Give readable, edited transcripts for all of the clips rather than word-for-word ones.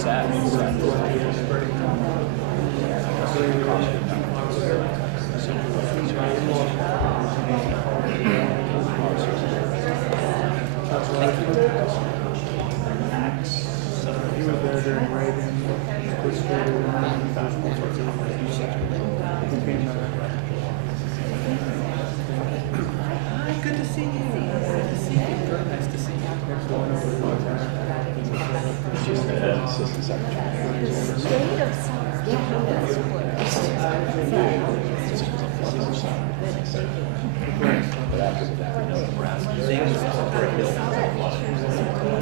Good to see you. Good to see you. Nice to see you. Shade of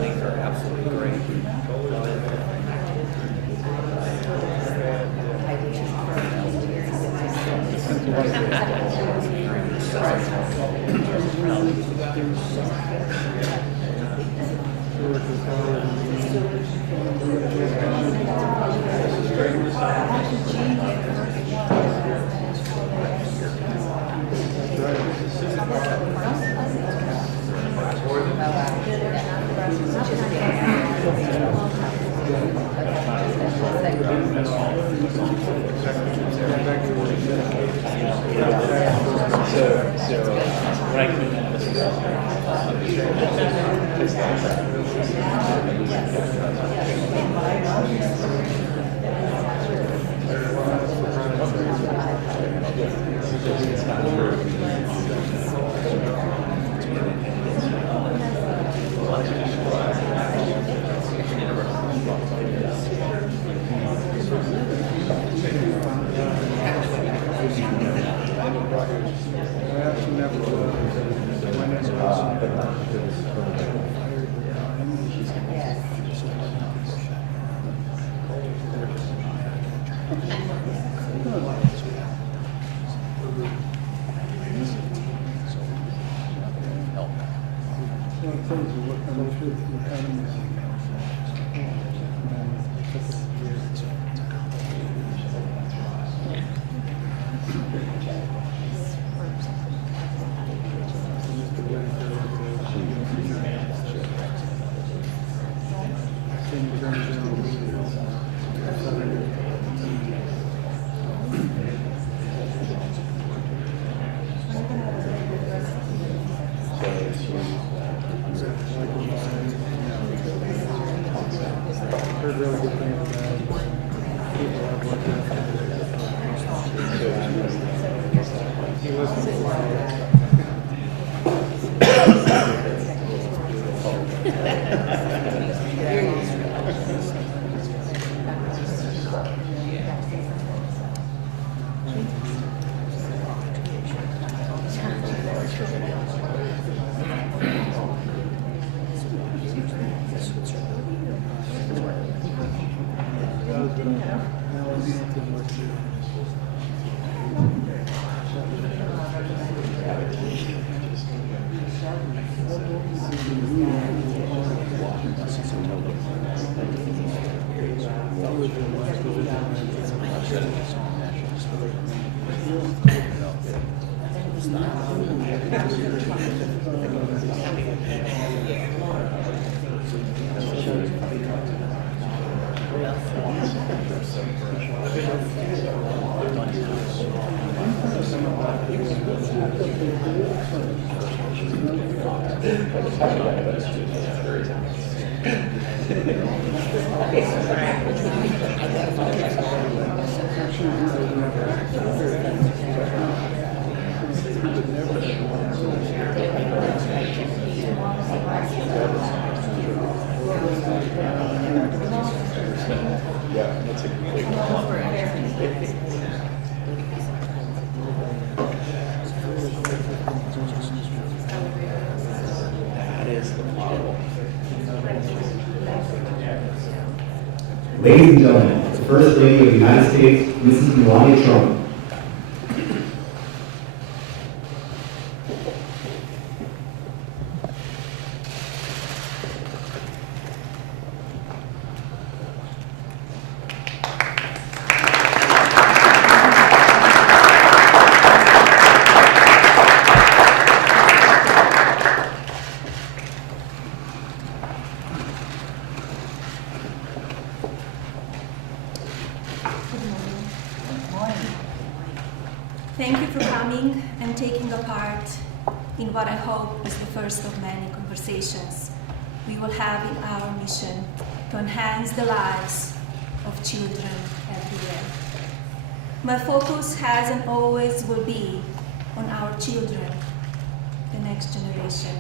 Things are absolutely great. Ladies and gentlemen, the First Lady of the United States, Mrs. Melania Trump. Thank you for coming and taking a part in what I hope is the first of many conversations we will have in our mission to enhance the lives of children everywhere. My focus has and always will be on our children, the next generation.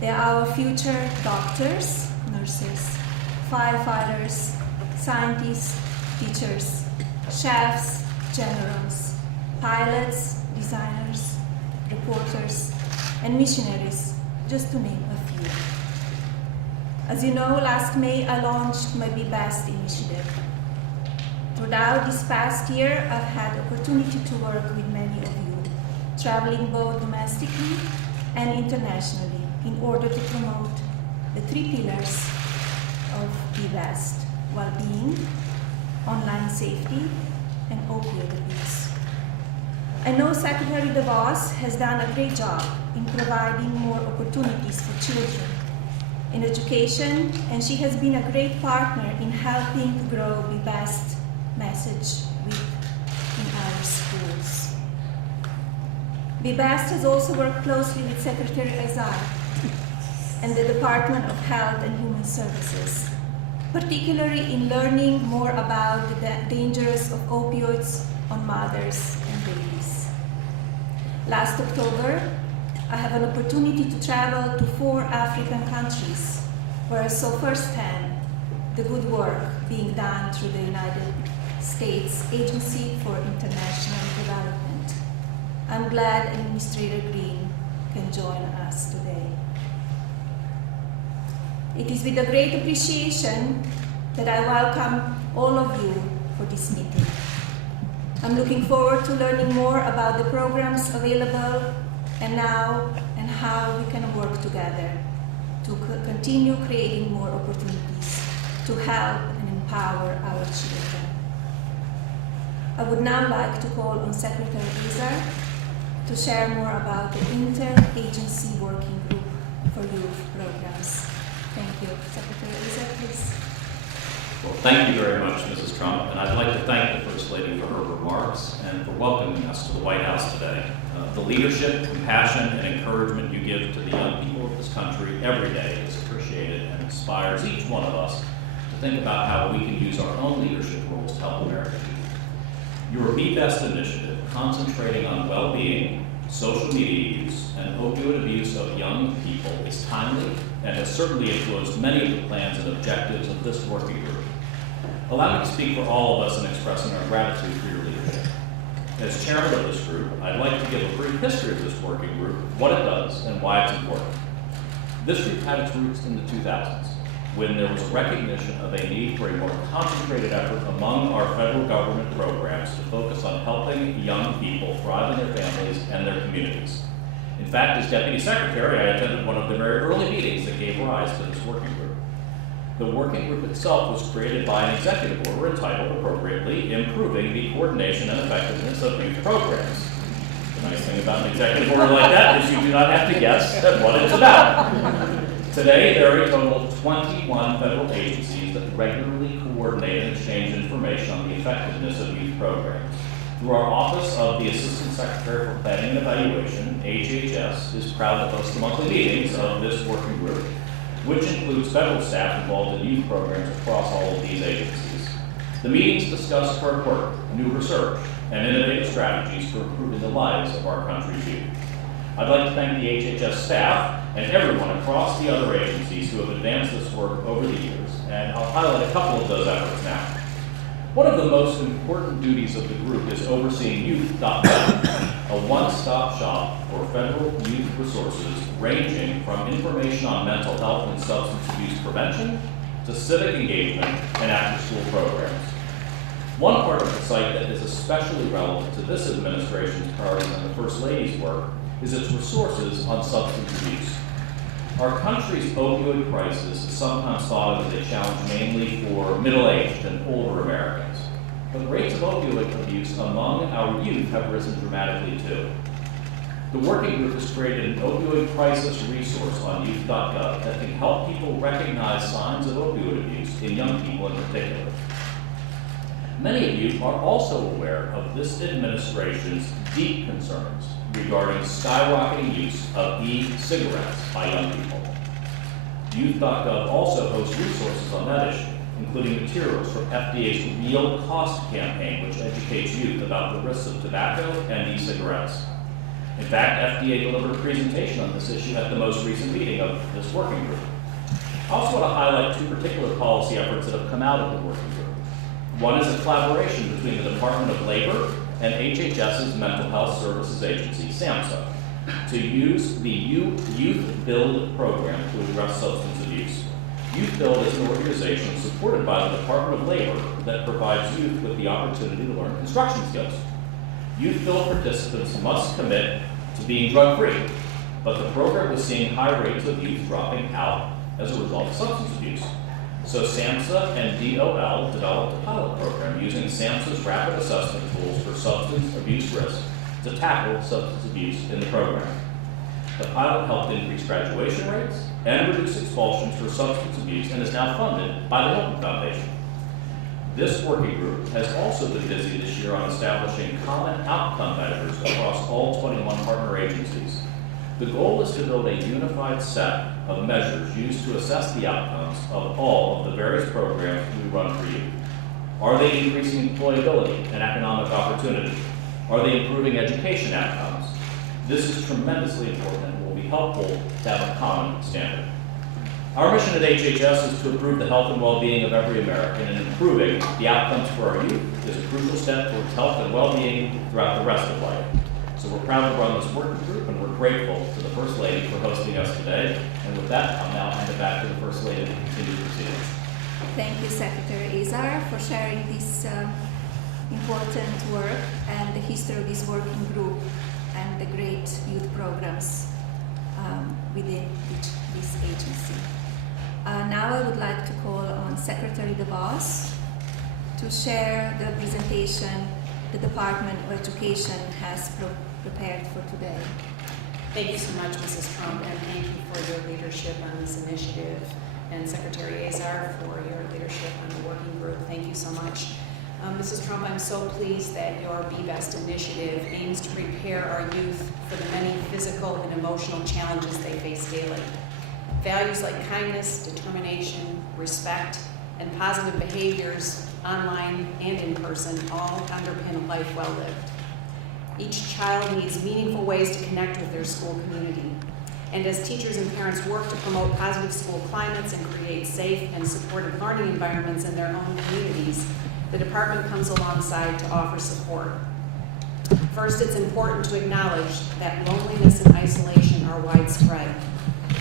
They are our future doctors, nurses, firefighters, scientists, teachers, chefs, generals, pilots, designers, reporters, and missionaries, just to name a few. As you know, last May I launched my Be Best initiative. Throughout this past year, I've had the opportunity to work with many of you, traveling both domestically and internationally in order to promote the 3 pillars of Be Best: well-being, online safety, and opioid abuse. I know Secretary DeVos has done a great job in providing more opportunities for children in education, and she has been a great partner in helping to grow Be Best message in our schools. Be Best has also worked closely with Secretary Azar and the Department of Health and Human Services, particularly in learning more about the dangers of opioids on mothers and babies. Last October, I had an opportunity to travel to 4 African countries where I saw firsthand the good work being done through the United States Agency for International Development. I'm glad Administrator Green can join us today. It is with a great appreciation that I welcome all of you for this meeting. I'm looking forward to learning more about the programs available and how we can work together to continue creating more opportunities to help and empower our children. I would now like to call on Secretary Azar to share more about the interagency working group for youth programs. Thank you. Secretary Azar, please. Well, thank you very much, Mrs. Trump, and I'd like to thank the First Lady for her remarks and for welcoming us to the White House today. The leadership, compassion, and encouragement you give to the young people of this country every day is appreciated and inspires each one of us to think about how we can use our own leadership roles to help American people. Your Be Best initiative, concentrating on well-being, social media use, and opioid abuse of young people, is timely and has certainly influenced many of the plans and objectives of this working group. Allow me to speak for all of us in expressing our gratitude for your leadership. As chairman of this group, I'd like to give a brief history of this working group, what it does, and why it's important. This group had its roots in the 2000s, when there was a recognition of a need for a more concentrated effort among our federal government programs to focus on helping young people thrive in their families and their communities. In fact, as Deputy Secretary, I attended one of the very early meetings that gave rise to this working group. The working group itself was created by an executive order entitled, appropriately, Improving the Coordination and Effectiveness of Youth Programs. The nice thing about an executive order like that is you do not have to guess at what it's about. Today, there are a total of 21 federal agencies that regularly coordinate and exchange information on the effectiveness of youth programs. Through our Office of the Assistant Secretary for Planning and Evaluation, HHS is proud to host the monthly meetings of this working group, which includes federal staff involved in youth programs across all of these agencies. The meetings discuss current work, new research, and innovative strategies for improving the lives of our country's youth. I'd like to thank the HHS staff and everyone across the other agencies who have advanced this work over the years, and I'll highlight a couple of those efforts now. One of the most important duties of the group is overseeing youth.gov, a one-stop shop for federal youth resources ranging from information on mental health and substance abuse prevention to civic engagement and after-school programs. One part of the site that is especially relevant to this administration's priorities and the First Lady's work is its resources on substance abuse. Our country's opioid crisis is sometimes thought of as a challenge mainly for middle-aged and older Americans. But rates of opioid abuse among our youth have risen dramatically too. The working group has created an opioid crisis resource on youth.gov that can help people recognize signs of opioid abuse in young people in particular. Many of you are also aware of this administration's deep concerns regarding skyrocketing use of e-cigarettes by young people. Youth.gov also hosts resources on that issue, including materials from FDA's Real Cost campaign, which educates youth about the risks of tobacco and e-cigarettes. In fact, FDA delivered a presentation on this issue at the most recent meeting of this working group. I also want to highlight two particular policy efforts that have come out of the working group. One is a collaboration between the Department of Labor and HHS's Mental Health Services Agency, SAMHSA, to use the Youth Build program to address substance abuse. Youth Build is an organization supported by the Department of Labor that provides youth with the opportunity to learn construction skills. Youth Build participants must commit to being drug-free, but the program was seeing high rates of youth dropping out as a result of substance abuse. So SAMHSA and DOL developed a pilot program using SAMHSA's rapid assessment tools for substance abuse risk to tackle substance abuse in the program. The pilot helped increase graduation rates and reduce expulsions for substance abuse and is now funded by the Hilton Foundation. This working group has also been busy this year on establishing common outcome measures across all 21 partner agencies. The goal is to build a unified set of measures used to assess the outcomes of all of the various programs we run for you. Are they increasing employability and economic opportunity? Are they improving education outcomes? This is tremendously important and will be helpful to have a common standard. Our mission at HHS is to improve the health and well-being of every American, and improving the outcomes for our youth is a crucial step towards health and well-being throughout the rest of life. So we're proud to run this working group, and we're grateful to the First Lady for hosting us today. And with that, I'll now hand it back to the First Lady to continue proceedings. Thank you, Secretary Azar, for sharing this important work and the history of this working group and the great youth programs within this agency. Now I would like to call on Secretary DeVos to share the presentation the Department of Education has prepared for today. Thank you so much, Mrs. Trump, and thank you for your leadership on this initiative, and Secretary Azar for your leadership on the working group. Thank you so much. Mrs. Trump, I'm so pleased that your Be Best initiative aims to prepare our youth for the many physical and emotional challenges they face daily. Values like kindness, determination, respect, and positive behaviors, online and in person, all underpin a life well lived. Each child needs meaningful ways to connect with their school community. And as teachers and parents work to promote positive school climates and create safe and supportive learning environments in their own communities, the department comes alongside to offer support. First, it's important to acknowledge that loneliness and isolation are widespread.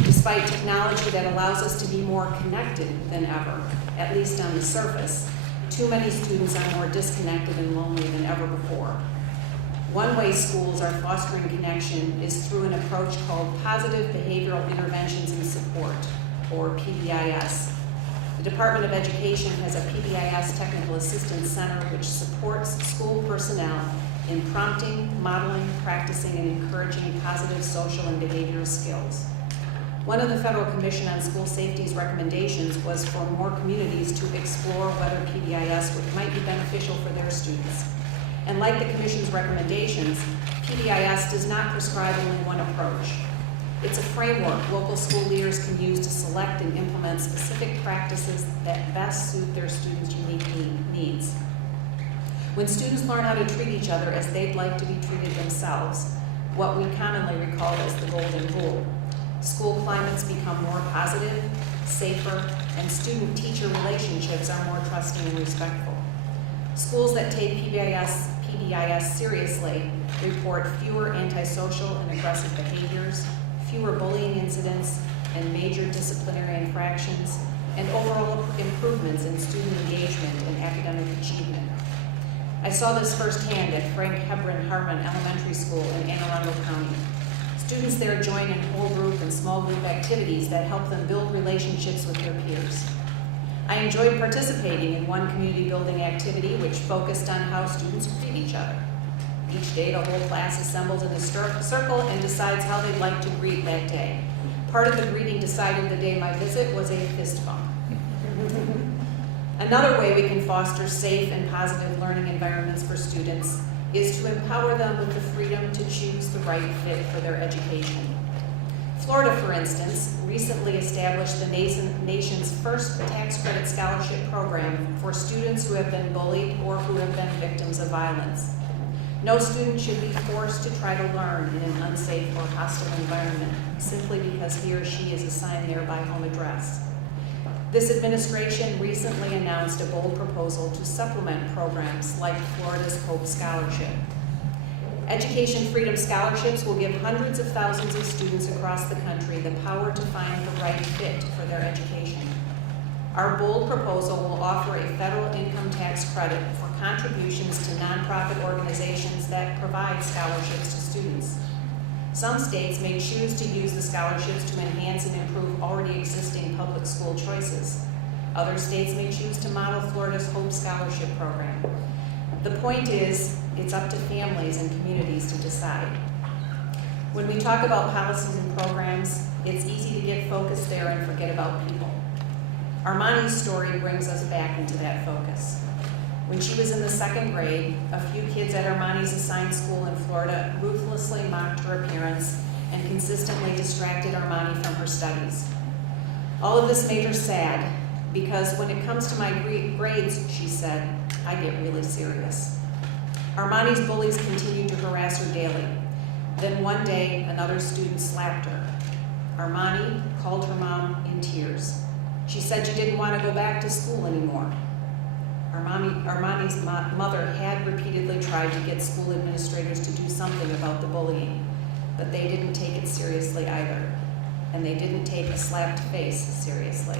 Despite technology that allows us to be more connected than ever, at least on the surface, too many students are more disconnected and lonely than ever before. One way schools are fostering connection is through an approach called Positive Behavioral Interventions and Support, or PBIS. The Department of Education has a PBIS Technical Assistance Center which supports school personnel in prompting, modeling, practicing, and encouraging positive social and behavioral skills. One of the Federal Commission on School Safety's recommendations was for more communities to explore whether PBIS might be beneficial for their students. And like the Commission's recommendations, PBIS does not prescribe only one approach. It's a framework local school leaders can use to select and implement specific practices that best suit their students' unique needs. When students learn how to treat each other as they'd like to be treated themselves, what we commonly recall as the golden rule, school climates become more positive, safer, and student-teacher relationships are more trusting and respectful. Schools that take PBIS seriously report fewer antisocial and aggressive behaviors, fewer bullying incidents, and major disciplinary infractions, and overall improvements in student engagement and academic achievement. I saw this firsthand at Frank Hebron Harmon Elementary School in Anne Arundel County. Students there join in whole group and small group activities that help them build relationships with their peers. I enjoyed participating in one community building activity which focused on how students greet each other. Each day, the whole class assembles in a circle and decides how they'd like to greet that day. Part of the greeting decided the day my visit was a fist bump. Another way we can foster safe and positive learning environments for students is to empower them with the freedom to choose the right fit for their education. Florida, for instance, recently established the nation's first tax credit scholarship program for students who have been bullied or who have been victims of violence. No student should be forced to try to learn in an unsafe or hostile environment simply because he or she is assigned there by home address. This administration recently announced a bold proposal to supplement programs like Florida's Hope Scholarship. Education Freedom Scholarships will give hundreds of thousands of students across the country the power to find the right fit for their education. Our bold proposal will offer a federal income tax credit for contributions to nonprofit organizations that provide scholarships to students. Some states may choose to use the scholarships to enhance and improve already existing public school choices. Other states may choose to model Florida's Hope Scholarship program. The point is, it's up to families and communities to decide. When we talk about policies and programs, it's easy to get focused there and forget about people. Armani's story brings us back into that focus. When she was in the 2nd grade, a few kids at Armani's assigned school in Florida ruthlessly mocked her appearance and consistently distracted Armani from her studies. All of this made her sad because when it comes to my grades, she said, I get really serious. Armani's bullies continued to harass her daily. Then one day, another student slapped her. Armani called her mom in tears. She said she didn't want to go back to school anymore. Armani's mother had repeatedly tried to get school administrators to do something about the bullying, but they didn't take it seriously either, and they didn't take a slapped face seriously.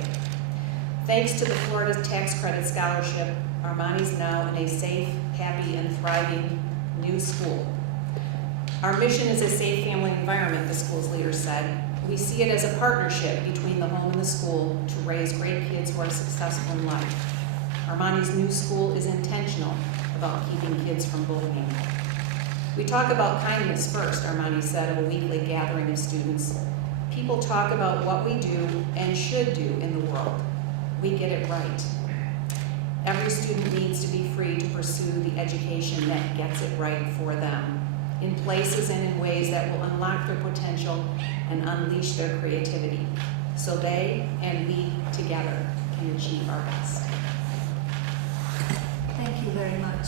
Thanks to the Florida Tax Credit Scholarship, Armani's now in a safe, happy, and thriving new school. Our mission is a safe family environment, the school's leader said. We see it as a partnership between the home and the school to raise great kids who are successful in life. Armani's new school is intentional about keeping kids from bullying. We talk about kindness first, Armani said at a weekly gathering of students. People talk about what we do and should do in the world. We get it right. Every student needs to be free to pursue the education that gets it right for them, in places and in ways that will unlock their potential and unleash their creativity, so they and we together can achieve our best. Thank you very much.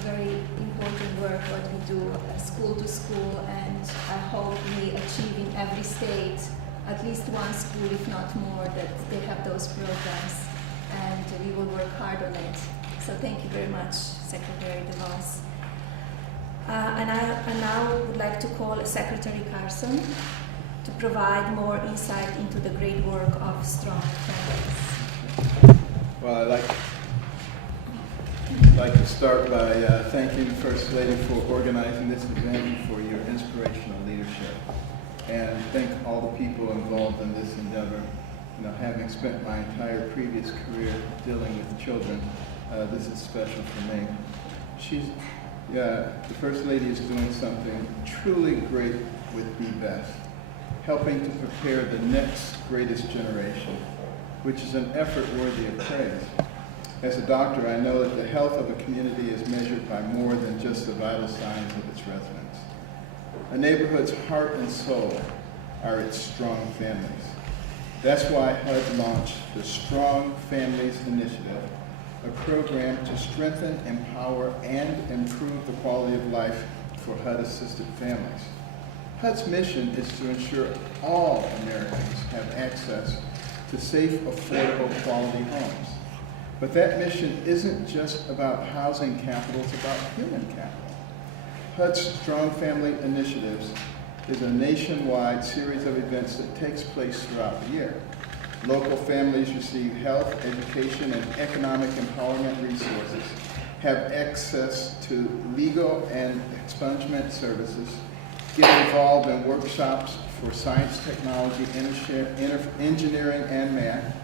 Very important work what we do school to school, and I hope we achieve in every state at least one school, if not more, that they have those programs, and we will work hard on it. So thank you very much, Secretary DeVos. And I now would like to call Secretary Carson to provide more insight into the great work of Strong Families. Well, I'd like to start by thanking the First Lady for organizing this event and for your inspirational leadership. And thank all the people involved in this endeavor. You know, having spent my entire previous career dealing with children, this is special for me. The First Lady is doing something truly great with BBEST, helping to prepare the next greatest generation, which is an effort worthy of praise. As a doctor, I know that the health of a community is measured by more than just the vital signs of its residents. A neighborhood's heart and soul are its strong families. That's why HUD launched the Strong Families Initiative, a program to strengthen, empower, and improve the quality of life for HUD-assisted families. HUD's mission is to ensure all Americans have access to safe, affordable, quality homes. But that mission isn't just about housing capital, it's about human capital. HUD's Strong Family Initiatives is a nationwide series of events that takes place throughout the year. Local families receive health, education, and economic empowerment resources, have access to legal and expungement services, get involved in workshops for science, technology, engineering, and math,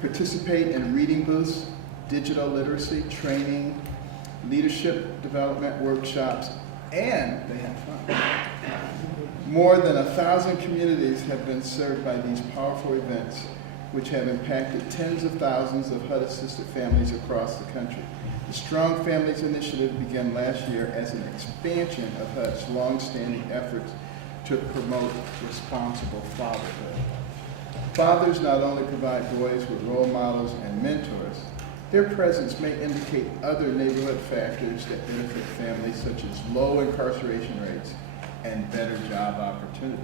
participate in reading booths, digital literacy, training, leadership development workshops, and they have fun. More than 1,000 communities have been served by these powerful events, which have impacted tens of thousands of HUD-assisted families across the country. The Strong Families Initiative began last year as an expansion of HUD's long-standing efforts to promote responsible fatherhood. Fathers not only provide boys with role models and mentors, their presence may indicate other neighborhood factors that benefit families, such as low incarceration rates and better job opportunities.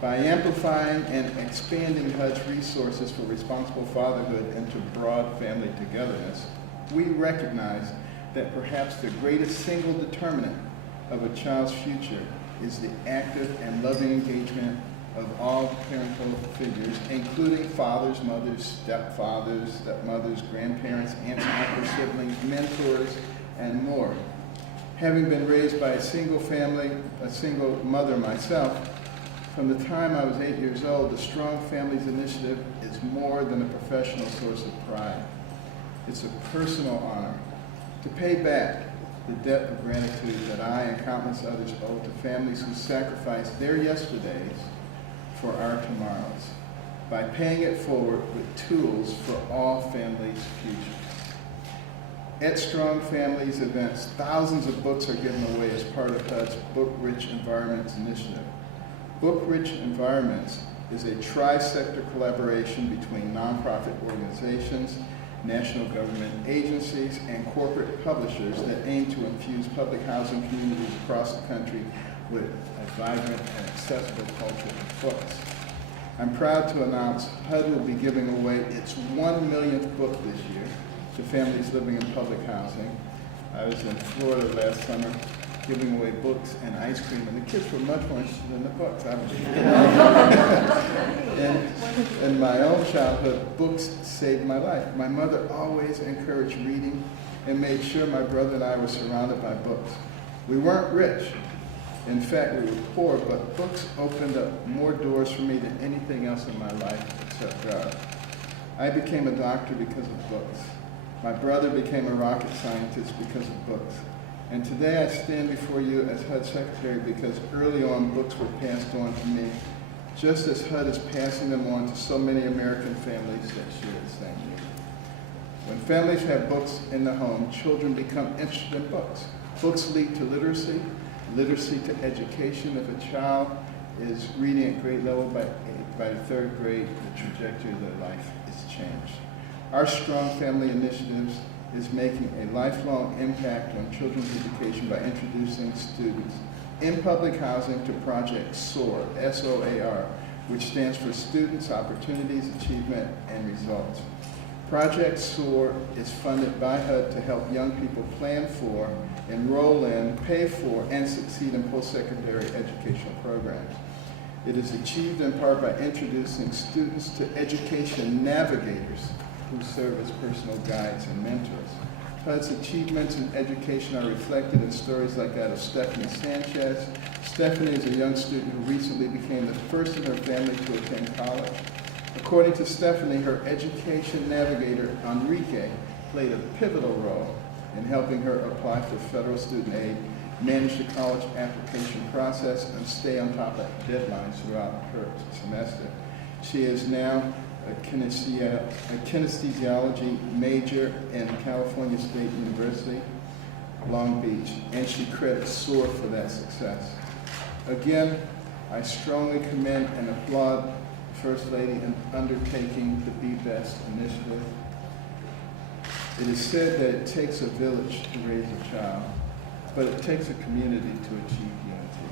By amplifying and expanding HUD's resources for responsible fatherhood into broad family togetherness, we recognize that perhaps the greatest single determinant of a child's future is the active and loving engagement of all parental figures, including fathers, mothers, stepfathers, stepmothers, grandparents, aunts, uncles, siblings, mentors, and more. Having been raised by a single mother myself, from the time I was 8 years old, the Strong Families Initiative is more than a professional source of pride. It's a personal honor to pay back the debt of gratitude that I and countless others owe to families who sacrificed their yesterdays for our tomorrows by paying it forward with tools for all families' futures. At Strong Families events, thousands of books are given away as part of HUD's Book-Rich Environments Initiative. Book-Rich Environments is a tri-sector collaboration between nonprofit organizations, national government agencies, and corporate publishers that aim to infuse public housing communities across the country with a vibrant and accessible culture of books. I'm proud to announce HUD will be giving away its 1 millionth book this year to families living in public housing. I was in Florida last summer giving away books and ice cream, and the kids were much more interested in the books. I was in my own childhood, books saved my life. My mother always encouraged reading and made sure my brother and I were surrounded by books. We weren't rich. In fact, we were poor, but books opened up more doors for me than anything else in my life except God. I became a doctor because of books. My brother became a rocket scientist because of books. And today I stand before you as HUD Secretary because early on books were passed on to me, just as HUD is passing them on to so many American families that share the same need. When families have books in the home, children become interested in books. Books lead to literacy, literacy to education. If a child is reading at grade level by the third grade, the trajectory of their life is changed. Our Strong Family Initiatives is making a lifelong impact on children's education by introducing students in public housing to Project SOAR, S-O-A-R, which stands for Students, Opportunities, Achievement, and Results. Project SOAR is funded by HUD to help young people plan for, enroll in, pay for, and succeed in post-secondary educational programs. It is achieved in part by introducing students to education navigators who serve as personal guides and mentors. HUD's achievements in education are reflected in stories like that of Stephanie Sanchez. Stephanie is a young student who recently became the first in her family to attend college. According to Stephanie, her education navigator, Enrique, played a pivotal role in helping her apply for federal student aid, manage the college application process, and stay on top of deadlines throughout her semester. She is now a kinesiology major in California State University, Long Beach, and she credits SOAR for that success. Again, I strongly commend and applaud the First Lady in undertaking the Be Best initiative. It is said that it takes a village to raise a child, but it takes a community to achieve unity.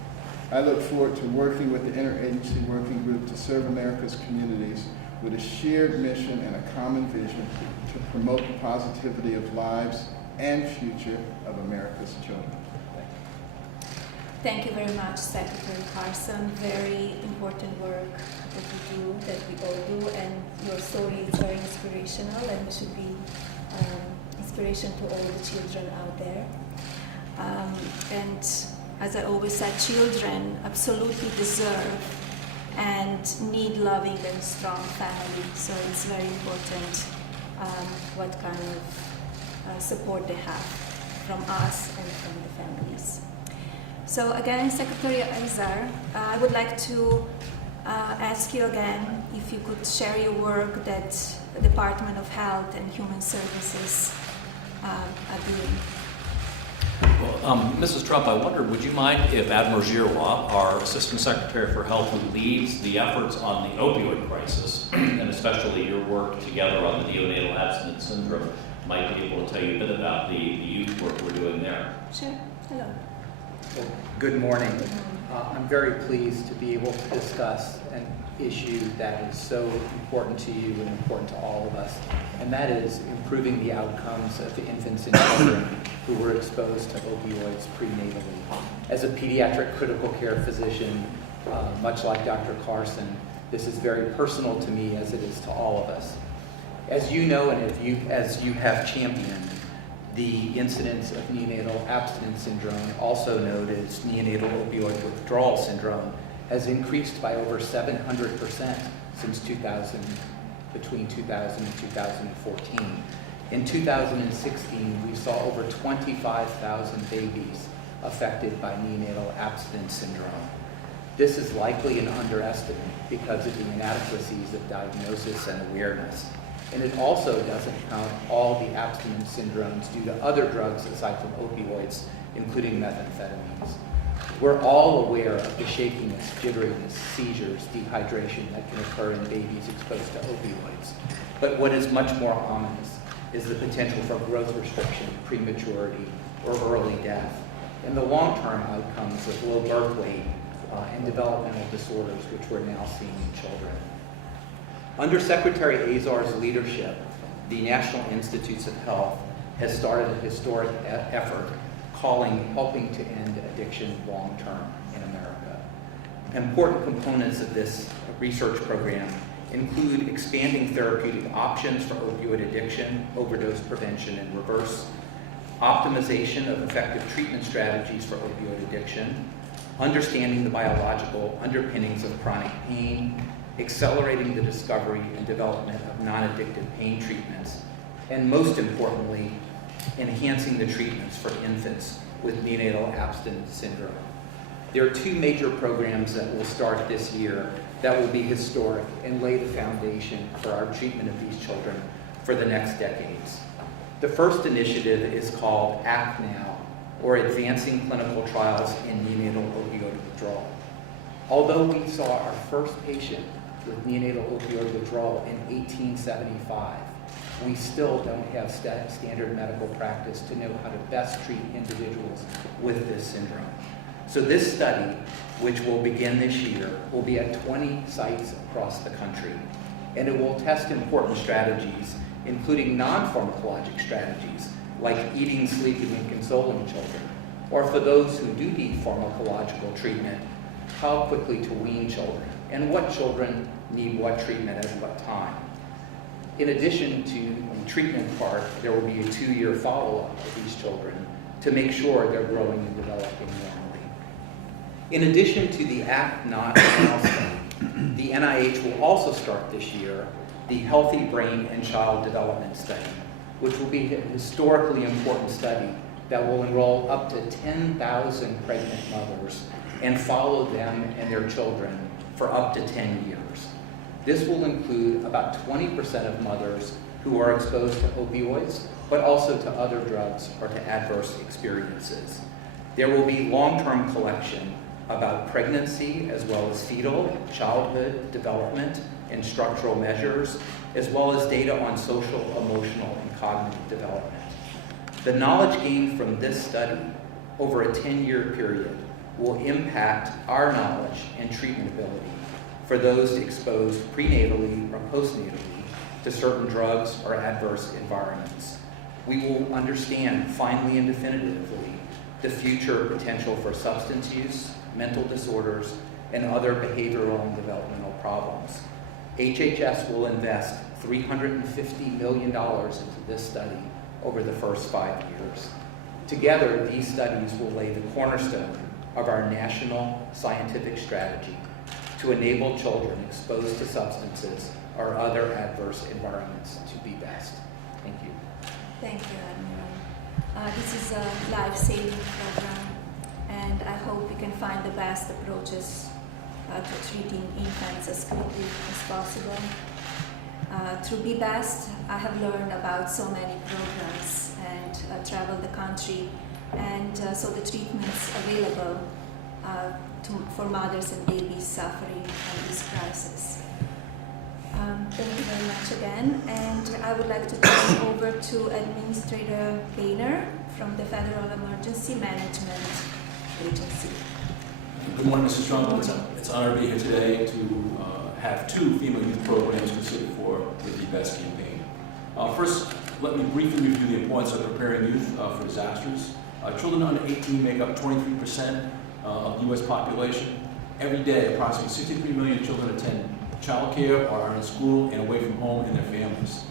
I look forward to working with the Interagency Working Group to serve America's communities with a shared mission and a common vision to promote the positivity of lives and future of America's children. Thank you very much, Secretary Carson. Very important work that you do, that we all do, and your story is very inspirational and should be inspiration to all the children out there. And as I always said, children absolutely deserve and need loving and strong family. So it's very important what kind of support they have from us and from the families. So again, Secretary Azar, I would like to ask you again if you could share your work that the Department of Health and Human Services are doing. Well, Mrs. Trump, I wondered, would you mind if Admiral Giroir, our Assistant Secretary for Health, who leads the efforts on the opioid crisis, and especially your work together on the neonatal abstinence syndrome, might be able to tell you a bit about the youth work we're doing there? Sure. Hello. Well, good morning. I'm very pleased to be able to discuss an issue that is so important to you and important to all of us, and that is improving the outcomes of the infants and children who were exposed to opioids prenatally. As a pediatric critical care physician, much like Dr. Carson, this is very personal to me as it is to all of us. As you know, and as you have championed, the incidence of neonatal abstinence syndrome, also known as neonatal opioid withdrawal syndrome, has increased by over 700% since between 2000 and 2014. In 2016, we saw over 25,000 babies affected by neonatal abstinence syndrome. This is likely an underestimate because of the inadequacies of diagnosis and awareness. And it also doesn't count all the abstinence syndromes due to other drugs aside from opioids, including methamphetamines. We're all aware of the shakiness, jitteriness, seizures, dehydration that can occur in babies exposed to opioids. But what is much more ominous is the potential for growth restriction, prematurity, or early death, and the long-term outcomes of low birth weight and developmental disorders, which we're now seeing in children. Under Secretary Azar's leadership, the National Institutes of Health has started a historic effort calling Helping to End Addiction Long-Term in America. Important components of this research program include expanding therapeutic options for opioid addiction, overdose prevention and reverse, optimization of effective treatment strategies for opioid addiction, understanding the biological underpinnings of chronic pain, accelerating the discovery and development of non-addictive pain treatments, and most importantly, enhancing the treatments for infants with neonatal abstinence syndrome. There are two major programs that will start this year that will be historic and lay the foundation for our treatment of these children for the next decades. The first initiative is called ACT NOW, or Advancing Clinical Trials in Neonatal Opioid Withdrawal. Although we saw our first patient with neonatal opioid withdrawal in 1875, we still don't have standard medical practice to know how to best treat individuals with this syndrome. So this study, which will begin this year, will be at 20 sites across the country, and it will test important strategies, including non-pharmacologic strategies like eating, sleeping, and consoling children, or for those who do need pharmacological treatment, how quickly to wean children, and what children need what treatment at what time. In addition to the treatment part, there will be a 2-year follow-up of these children to make sure they're growing and developing normally. In addition to the ACT NOW study, the NIH will also start this year the Healthy Brain and Child Development Study, which will be a historically important study that will enroll up to 10,000 pregnant mothers and follow them and their children for up to 10 years. This will include about 20% of mothers who are exposed to opioids, but also to other drugs or to adverse experiences. There will be long-term collection about pregnancy as well as fetal, childhood, development, and structural measures, as well as data on social, emotional, and cognitive development. The knowledge gained from this study over a 10-year period will impact our knowledge and treatment ability for those exposed prenatally or postnatally to certain drugs or adverse environments. We will understand finally and definitively the future potential for substance use, mental disorders, and other behavioral and developmental problems. HHS will invest $350 million into this study over the first 5 years. Together, these studies will lay the cornerstone of our national scientific strategy to enable children exposed to substances or other adverse environments to be best. Thank you. Thank you, Admiral. This is a life-saving program, and I hope we can find the best approaches to treating infants as quickly as possible. Through Be Best, I have learned about so many programs and traveled the country, and so the treatments available for mothers and babies suffering from this crisis. Thank you very much again, and I would like to turn over to Administrator Gaynor from the Federal Emergency Management Agency. Good morning, Mrs. Trump. It's an honor to be here today to have two female youth programs considered for the Be Best campaign. First, let me briefly review the importance of preparing youth for disasters. Children under 18 make up 23% of the U.S. population. Every day, approximately 63 million children attend child care or are in school and away from home and their families.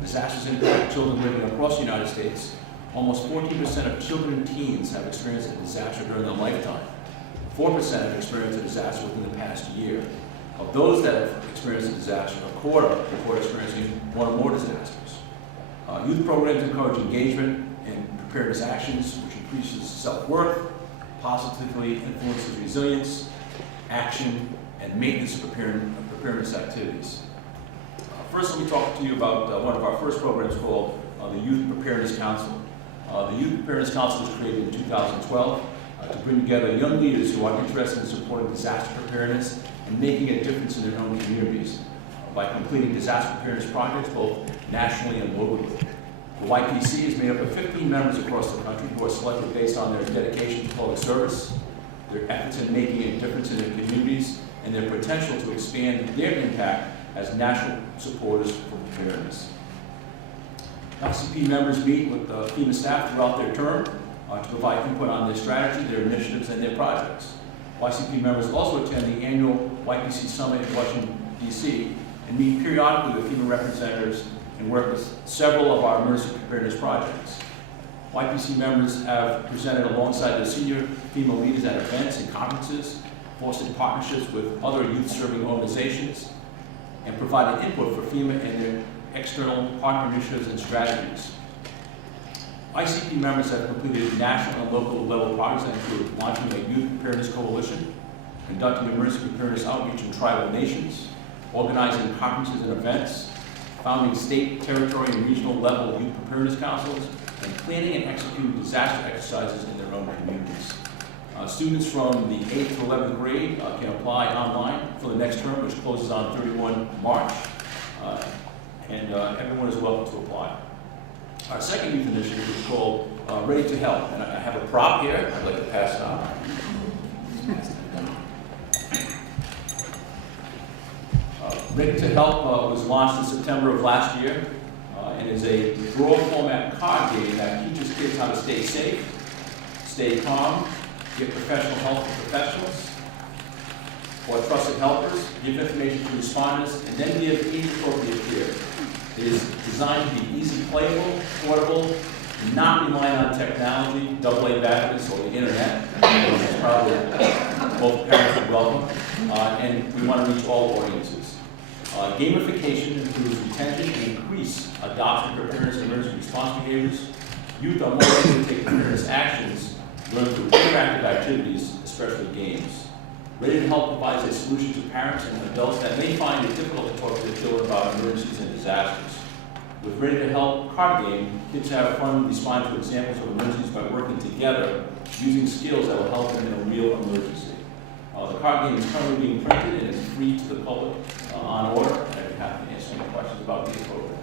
Disasters impact children living across the United States. Almost 14% of children and teens have experienced a disaster during their lifetime. 4% have experienced a disaster within the past year. Of those that have experienced a disaster, a quarter report experiencing one or more disasters. Youth programs encourage engagement in preparedness actions, which increases self-worth, positively influences resilience, action, and maintenance of preparedness activities. First, let me talk to you about one of our first programs called the Youth Preparedness Council. The Youth Preparedness Council was created in 2012 to bring together young leaders who are interested in supporting disaster preparedness and making a difference in their own communities by completing disaster preparedness projects both nationally and locally. The YPC is made up of 15 members across the country who are selected based on their dedication to public service, their efforts in making a difference in their communities, and their potential to expand their impact as national supporters for preparedness. YCP members meet with FEMA staff throughout their term to provide input on their strategy, their initiatives, and their projects. YCP members also attend the annual YPC Summit in Washington, D.C., and meet periodically with FEMA representatives and work with several of our emergency preparedness projects. YPC members have presented alongside their senior FEMA leaders at events and conferences, fostered partnerships with other youth-serving organizations, and provided input for FEMA and their external partner initiatives and strategies. ICP members have completed national and local level projects that include launching a youth preparedness coalition, conducting emergency preparedness outreach in tribal nations, organizing conferences and events, founding state, territory, and regional level youth preparedness councils, and planning and executing disaster exercises in their own communities. Students from the 8th to 11th grade can apply online for the next term, which closes on 31 March, and everyone is welcome to apply. Our second youth initiative is called Ready to Help, and I have a prop here I'd like to pass it on. Ready to Help was launched in September of last year and is a draw format card game that teaches kids how to stay safe, stay calm, get professional help from professionals or trusted helpers, give information to responders, and then give age-appropriate care. It is designed to be easy playable, portable, not relying on technology, AA batteries, or the internet, which is probably both parents would welcome, and we want to reach all audiences. Gamification improves retention and increase adoption of preparedness and emergency response behaviors. Youth are more likely to take preparedness actions, learn through interactive activities, especially games. Ready to Help provides a solution to parents and adults that may find it difficult to talk to their children about emergencies and disasters. With Ready to Help card game, kids have fun and respond to examples of emergencies by working together, using skills that will help them in a real emergency. The card game is currently being printed and is free to the public on order. I'd be happy to answer any questions about the program.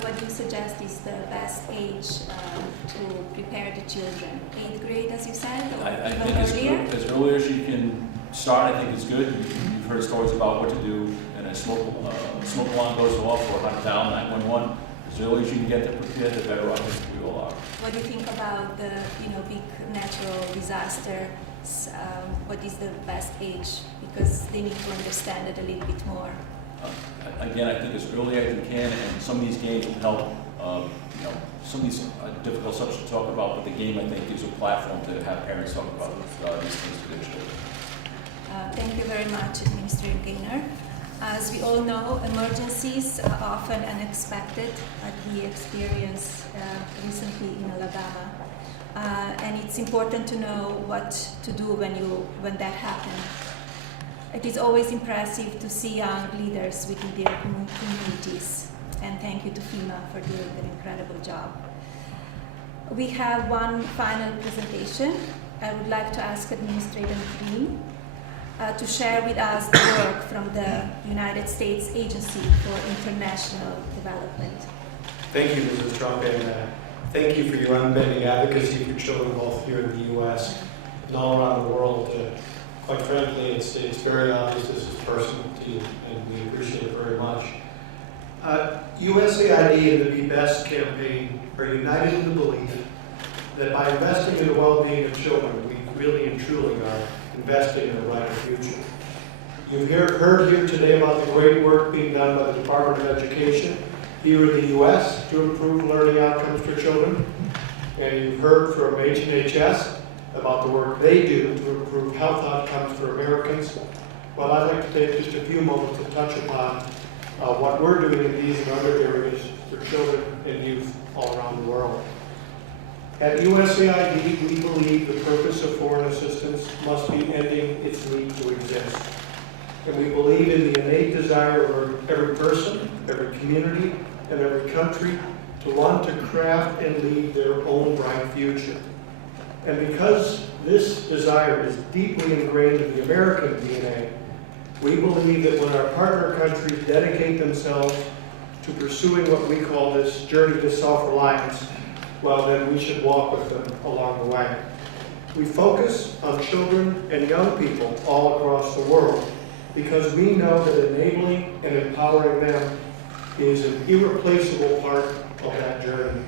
What do you suggest is the best age to prepare the children? 8th grade, as you said, or I even think earlier? as early as you can start, I think it's good. You've heard stories about what to do, and a smoke alarm goes off or a dial 911. As early as you can get them prepared, the better off we all are. What do you think about the big natural disaster? What is the best age? Because they need to understand it a little bit more. Again, I think as early as you can, and some of these games will help. Some of these difficult subjects to talk about, but the game, I think, gives a platform to have parents talk about these things to their children. Thank you very much, Administrator Gaynor. As we all know, emergencies are often unexpected, like we experienced recently in Alabama. And it's important to know what to do when that happens. It is always impressive to see young leaders within their communities, and thank you to FEMA for doing an incredible job. We have one final presentation. I would like to ask Administrator Green to share with us the work from the United States Agency for International Development. Thank you, Mrs. Trump, and thank you for your unbending advocacy for children both here in the U.S. and all around the world. Quite frankly, it's very obvious this is personal to you, and we appreciate it very much. USAID and the Be Best campaign are united in the belief that by investing in the well-being of children, we really and truly are investing in a brighter future. You've heard here today about the great work being done by the Department of Education here in the U.S. to improve learning outcomes for children. And you've heard from H&HS about the work they do to improve health outcomes for Americans. Well, I'd like to take just a few moments to touch upon what we're doing in these and other areas for children and youth all around the world. At USAID, we believe the purpose of foreign assistance must be ending its need to exist. And we believe in the innate desire of every person, every community, and every country to want to craft and lead their own bright future. And because this desire is deeply ingrained in the American DNA, we believe that when our partner countries dedicate themselves to pursuing what we call this journey to self-reliance, well, then we should walk with them along the way. We focus on children and young people all across the world because we know that enabling and empowering them is an irreplaceable part of that journey.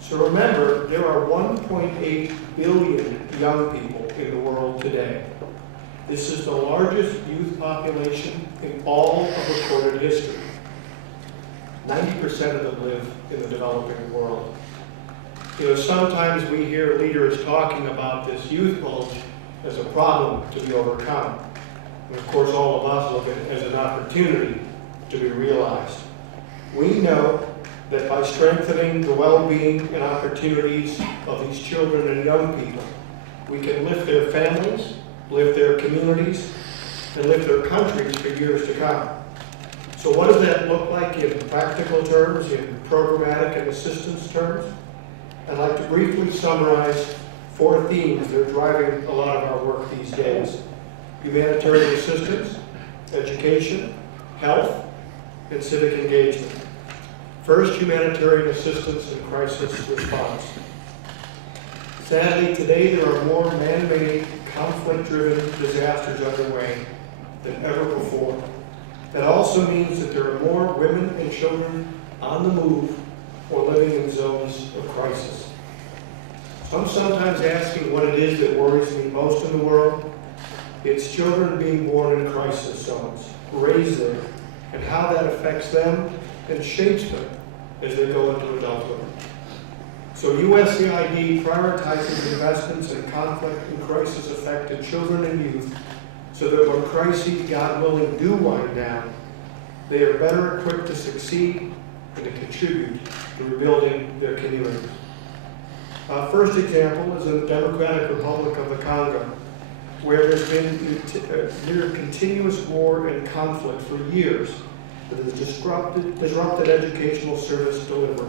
So remember, there are 1.8 billion young people in the world today. This is the largest youth population in all of recorded history. 90% of them live in the developing world. You know, sometimes we hear leaders talking about this youth bulge as a problem to be overcome. And of course, all of us look at it as an opportunity to be realized. We know that by strengthening the well-being and opportunities of these children and young people, we can lift their families, lift their communities, and lift their countries for years to come. So what does that look like in practical terms, in programmatic and assistance terms? I'd like to briefly summarize 4 themes that are driving a lot of our work these days: humanitarian assistance, education, health, and civic engagement. First, humanitarian assistance and crisis response. Sadly, today there are more man-made, conflict-driven disasters underway than ever before. That also means that there are more women and children on the move or living in zones of crisis. So I'm sometimes asking what it is that worries me most in the world. It's children being born in crisis zones, raised there, and how that affects them and shapes them as they go into adulthood. So USAID prioritizes investments in conflict and crisis-affected children and youth so that when crises, God willing, do wind down, they are better equipped to succeed and to contribute to rebuilding their communities. First example is in the Democratic Republic of the Congo, where there's been near continuous war and conflict for years that has disrupted educational service delivery.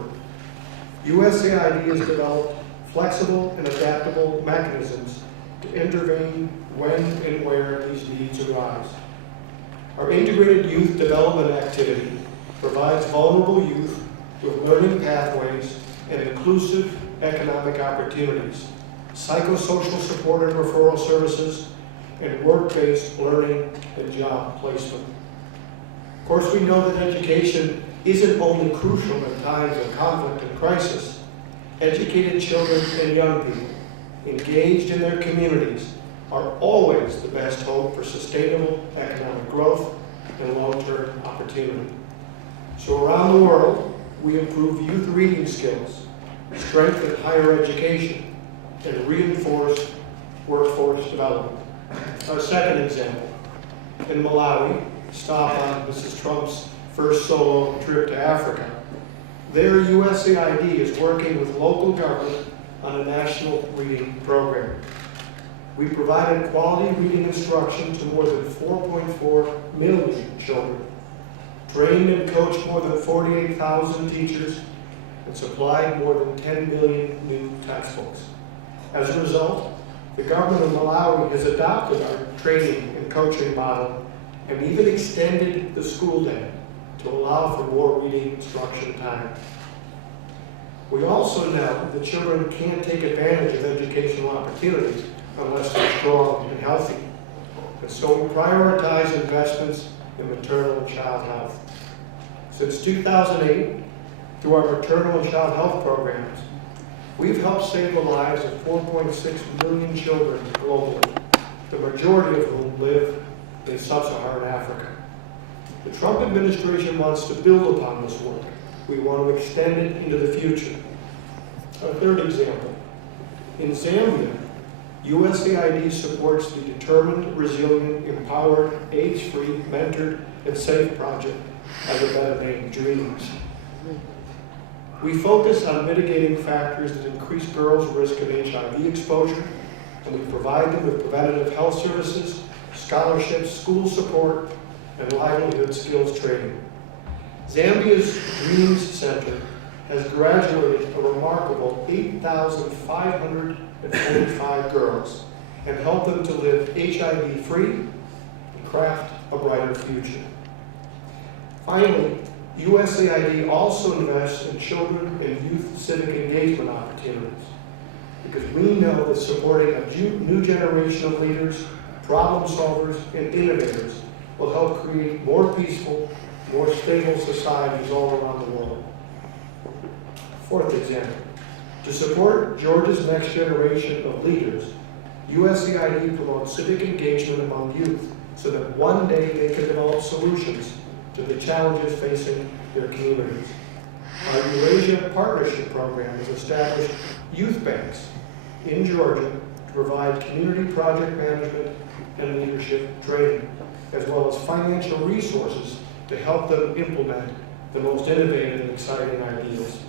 USAID has developed flexible and adaptable mechanisms to intervene when and where these needs arise. Our integrated youth development activity provides vulnerable youth with learning pathways and inclusive economic opportunities, psychosocial support and referral services, and work-based learning and job placement. Of course, we know that education isn't only crucial in times of conflict and crisis. Educated children and young people engaged in their communities are always the best hope for sustainable economic growth and long-term opportunity. So around the world, we improve youth reading skills, strengthen higher education, and reinforce workforce development. Our second example, in Malawi, stop on Mrs. Trump's first solo trip to Africa. There, USAID is working with local government on a national reading program. We provided quality reading instruction to more than 4.4 million children, trained and coached more than 48,000 teachers, and supplied more than 10 million new textbooks. As a result, the government of Malawi has adopted our training and coaching model and even extended the school day to allow for more reading instruction time. We also know that children can't take advantage of educational opportunities unless they're strong and healthy. And so we prioritize investments in maternal and child health. Since 2008, through our maternal and child health programs, we've helped save the lives of 4.6 million children globally, the majority of whom live in sub-Saharan Africa. The Trump administration wants to build upon this work. We want to extend it into the future. A third example. In Zambia, USAID supports the Determined, Resilient, Empowered, AIDS-Free, Mentored, and Safe Project, as a better name, DREAMS. We focus on mitigating factors that increase girls' risk of HIV exposure, and we provide them with preventative health services, scholarships, school support, and livelihood skills training. Zambia's DREAMS Center has graduated a remarkable 8,545 girls and helped them to live HIV-free and craft a brighter future. Finally, USAID also invests in children and youth civic engagement opportunities because we know that supporting a new generation of leaders, problem solvers, and innovators will help create more peaceful, more stable societies all around the world. Fourth example, to support Georgia's next generation of leaders, USAID promotes civic engagement among youth so that one day they can develop solutions to the challenges facing their communities. Our Eurasia Partnership Program has established youth banks in Georgia to provide community project management and leadership training, as well as financial resources to help them implement the most innovative and exciting ideas.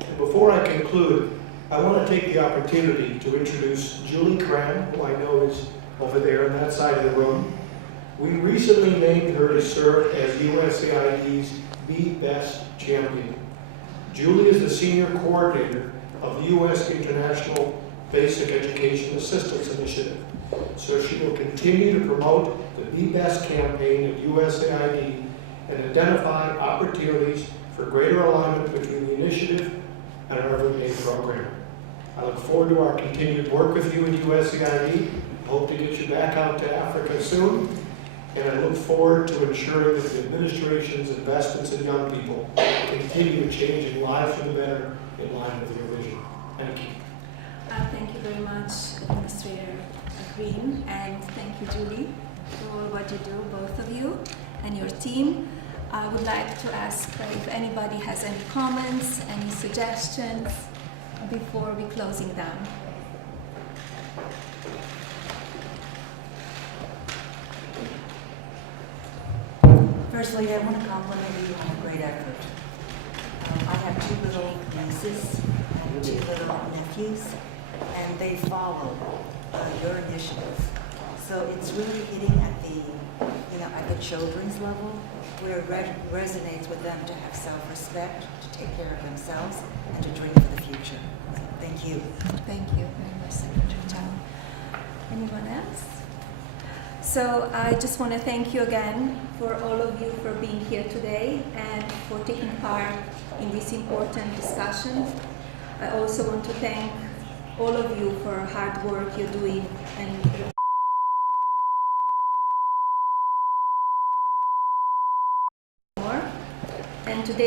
And before I conclude, I want to take the opportunity to introduce Julie Cram, who I know is over there on that side of the room. We recently named her to serve as USAID's Be Best Champion. Julie is the Senior Coordinator of the U.S. International Basic Education Assistance Initiative. So she will continue to promote the Be Best campaign at USAID and identify opportunities for greater alignment between the initiative and our everyday program. I look forward to our continued work with you at USAID. Hope to get you back out to Africa soon. And I look forward to ensuring that the administration's investments in young people continue changing lives for the better in line with your vision. Thank you. Thank you very much, Administrator Green, and thank you, Julie, for what you do, both of you and your team. I would like to ask if anybody has any comments, any suggestions before we closing down. Firstly, I want to compliment you on a great effort. I have two little nieces and two little nephews, and they follow your initiative. So it's really hitting at the children's level, where it resonates with them to have self-respect, to take care of themselves, and to dream for the future. So thank you. Thank you very much, Secretary General. Anyone else? So I just want to thank you again for all of you for being here today and for taking part in this important discussion. I also want to thank all of you for hard work you're doing and today